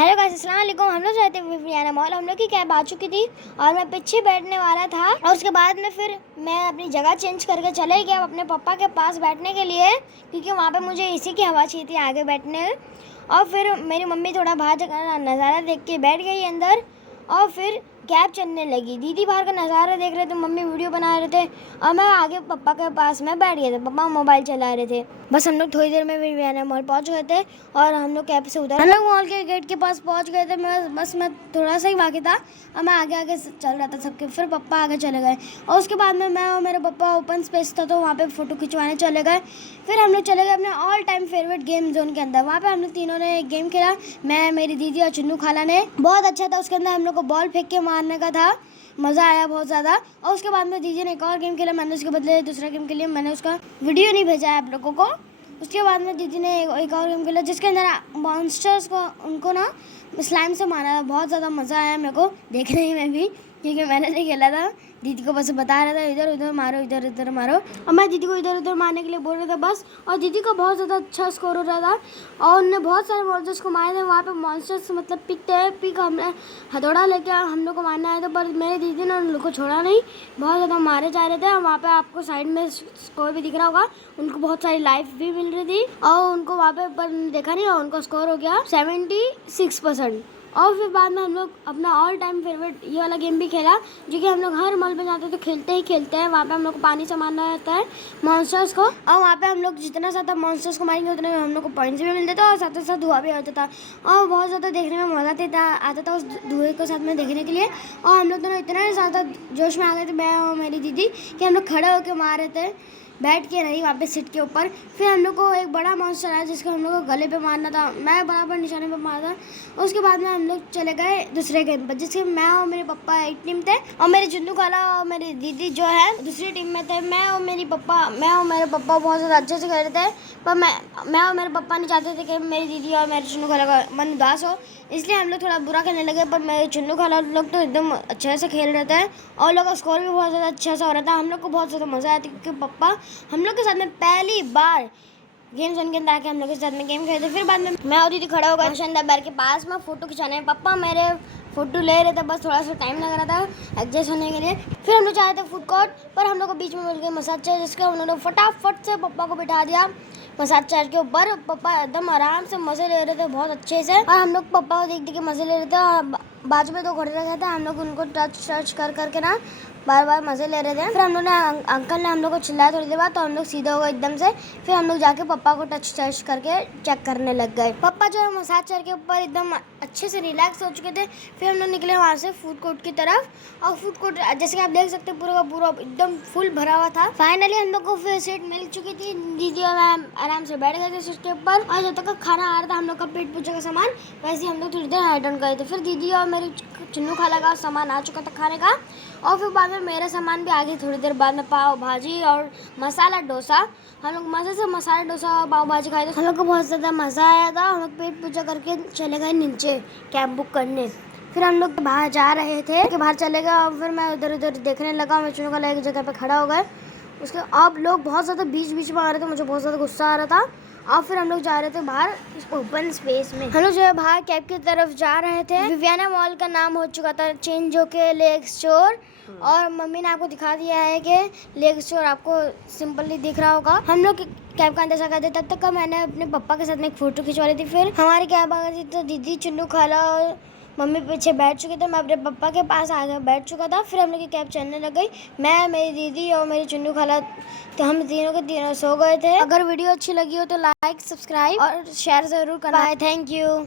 Hello guys, अस्सलाम वालेकुम। हम लोग जाते थे विवियाना मॉल। हम लोग की कैब आ चुकी थी और मैं पीछे बैठने वाला था और उसके बाद में फिर मैं अपनी जगह चेंज करके चले गया अपने पापा के पास बैठने के लिए, क्योंकि वहाँ पे मुझे एसी की हवा चाहिए थी आगे बैठने। और फिर मेरी मम्मी थोड़ा बाहर का नज़ारा देख के बैठ गई अंदर और फिर कैब चलने लगी। दीदी बाहर का नज़ारा देख रहे थे, मम्मी वीडियो बना रहे थे और मैं आगे पापा के पास में बैठ गया था। पापा मोबाइल चला रहे थे। बस हम लोग थोड़ी देर में विवियाना मॉल पहुंच गए थे और हम लोग कैब से उतर हम लोग मॉल के गेट के पास पहुंच गए थे। मैं थोड़ा सा ही बाकी था और मैं आगे आगे चल रहा था सबके। फिर पापा आगे चले गए और उसके बाद में मैं और मेरे पापा ओपन स्पेस था तो वहाँ पे फ़ोटो खिंचवाने चले गए। फिर हम लोग चले गए अपने all time favourite game zone के अंदर। वहाँ पे हम लोग तीनों ने एक गेम खेला, मैं, मेरी दीदी और चुन्नू खाला ने। बहुत अच्छा था। उसके अंदर हम लोग को बॉल फेंक के मारने का था, मज़ा आया बहुत ज़्यादा। और उसके बाद में दीदी ने एक और गेम खेला, मैंने उसके बदले दूसरा गेम खेला। मैंने उसका वीडियो नहीं भेजा है आप लोगों को। उसके बाद में दीदी ने एक और गेम खेला जिसके अंदर मॉन्स्टर्स को उनको ना स्लाइम से मारा। बहुत ज़्यादा मज़ा आया मेरे को देखने में भी, क्योंकि मैंने नहीं खेला था। दीदी को बस बता रहा था इधर उधर मारो, इधर उधर मारो, और मैं दीदी को इधर उधर मारने के लिए बोल रहा था बस। और दीदी का बहुत ज़्यादा अच्छा स्कोर हो रहा था और उनने बहुत सारे मॉन्स्टर्स को मारे थे। वहाँ पे मॉन्स्टर्स मतलब पिक थे, पिक हमने हथौड़ा लेके हम लोग को मारना है, तो पर मेरी दीदी ने उन लोग को छोड़ा नहीं, बहुत ज़्यादा मारे जा रहे थे। और वहाँ पे आपको साइड में स्कोर भी दिख रहा होगा, उनको बहुत सारी लाइफ भी मिल रही थी और उनको वहाँ पे पर देखा नहीं और उनका स्कोर हो गया 76%। और फिर बाद में हम लोग अपना ऑल टाइम फेवरेट ये वाला गेम भी खेला, जो कि हम लोग हर मॉल में जाते तो खेलते ही खेलते हैं। वहाँ पे हम लोग को पानी से मारना रहता है मॉन्स्टर्स को, और वहाँ पे हम लोग जितना ज़्यादा मॉन्स्टर्स को मारेंगे उतने हम लोग को पॉइंट्स भी मिलते थे और साथ ही साथ धुआं भी होता था और बहुत ज़्यादा देखने में मज़ा आता था उस धुएँ को साथ में देखने के लिए। और हम लोग दोनों इतना ज़्यादा जोश में आ गए थे, मैं और मेरी दीदी, कि हम लोग खड़े होकर मार रहे थे, बैठ के नहीं वहाँ पे सीट के ऊपर। फिर हम लोग को एक बड़ा मॉन्स्टर आया जिसको हम लोग को गले पे मारना था, मैं बराबर निशाने पे मारा था। उसके बाद में हम लोग चले गए दूसरे गेम पर, जिसके मैं और मेरे पापा एक टीम थे और मेरे चुन्नू खाला और मेरी दीदी जो है दूसरी टीम में थे। मैं और मेरे पापा बहुत ज़्यादा अच्छे से खेल रहे थे, पर मैं और मेरे पापा नहीं चाहते थे कि मेरी दीदी और मेरे चुन्नू खाला का मन उदास हो, इसलिए हम लोग थोड़ा बुरा खेलने लगे। पर मेरे चुन्नू खाला लोग तो एकदम अच्छे से खेल रहे थे और लोग का स्कोर भी बहुत ज़्यादा अच्छा सा हो रहा था। हम लोग को बहुत ज़्यादा मज़ा आया था, क्योंकि पापा हम लोग के साथ में पहली बार गेम जोन के अंदर आके हम लोग के साथ में गेम खेलते। फिर बाद में मैं और दीदी खड़ा हो गए शानदार बैर के पास में फ़ोटो खिंचाने। पापा मेरे फ़ोटो ले रहे थे, बस थोड़ा सा टाइम लग रहा था एडजस्ट होने के लिए। फिर हम लोग चाहे थे फूड कोर्ट, पर हम लोग को बीच में मिल गए मसाज चेयर, जिसके उन्होंने फटाफट से पापा को बिठा दिया मसाज चेयर के ऊपर। पापा एकदम आराम से मज़े ले रहे थे बहुत अच्छे से, और हम लोग पापा को देख देख के मज़े ले रहे थे। और बाजू में 2 घोड़े रखे थे, हम लोग उनको टच कर करके ना बार बार मज़े ले रहे थे। फिर हम लोग ने अंकल ने हम लोग को चिल्लाया थोड़ी देर बाद, तो हम लोग सीधे हो गए एकदम से। फिर हम लोग जाके पापा को टच करके चेक करने लग गए। पापा जो है मसाज चेयर के ऊपर एकदम अच्छे से रिलैक्स हो चुके थे। फिर हम लोग निकले वहाँ से फूड कोर्ट की तरफ, और फूड कोर्ट जैसे कि आप देख सकते हैं पूरा का पूरा एकदम फुल भरा हुआ था। फाइनली हम लोग को फिर सीट मिल चुकी थी, दीदी और मैं आराम से बैठ गए थे सीट के ऊपर। और जब तक का खाना आ रहा था हम लोग का पेट पूजा का सामान, वैसे हम लोग थोड़ी देर हाइड ऑन गए थे। फिर दीदी और मेरी चुन्नू खाला का सामान आ चुका था खाने का, और फिर बाद में मेरा सामान भी आ गया थोड़ी देर बाद में। पाव भाजी और मसाला डोसा, हम लोग मज़े से मसाला डोसा और पाव भाजी खाए थे। हम लोग को बहुत ज़्यादा मज़ा आया था। हम लोग पेट पूजा करके चले गए नीचे कैब बुक करने। फिर हम लोग बाहर जा रहे थे कि बाहर चले गए, और फिर मैं उधर उधर देखने लगा। मैं चुन्नू खाला एक जगह पे खड़ा हो गए। उसके अब लोग बहुत ज़्यादा बीच बीच में आ रहे थे, मुझे बहुत ज़्यादा गुस्सा आ रहा था। और फिर हम लोग जा रहे थे बाहर ओपन स्पेस में। हम लोग जो है बाहर कैब की तरफ जा रहे थे। विवियाना मॉल का नाम हो चुका था चेंज होके लेक स्टोर, और मम्मी ने आपको दिखा दिया है कि लेक स्टोर आपको सिंपली दिख रहा होगा। हम लोग कैब का इंतजार करते, तब तक का मैंने अपने पापा के साथ में एक फ़ोटो खिंचवा ली थी। फिर हमारी कैब आ गई थी, तो दीदी, चुन्नू खाला और मम्मी पीछे बैठ चुके थे, मैं अपने पापा के पास आ गया बैठ चुका था। फिर हम लोग की कैब चलने लग गई। मैं, मेरी दीदी और मेरी चुन्नू खाला, तो हम तीनों के तीनों सो गए थे। अगर वीडियो अच्छी लगी हो तो लाइक, सब्सक्राइब और शेयर ज़रूर करना है। Thank you.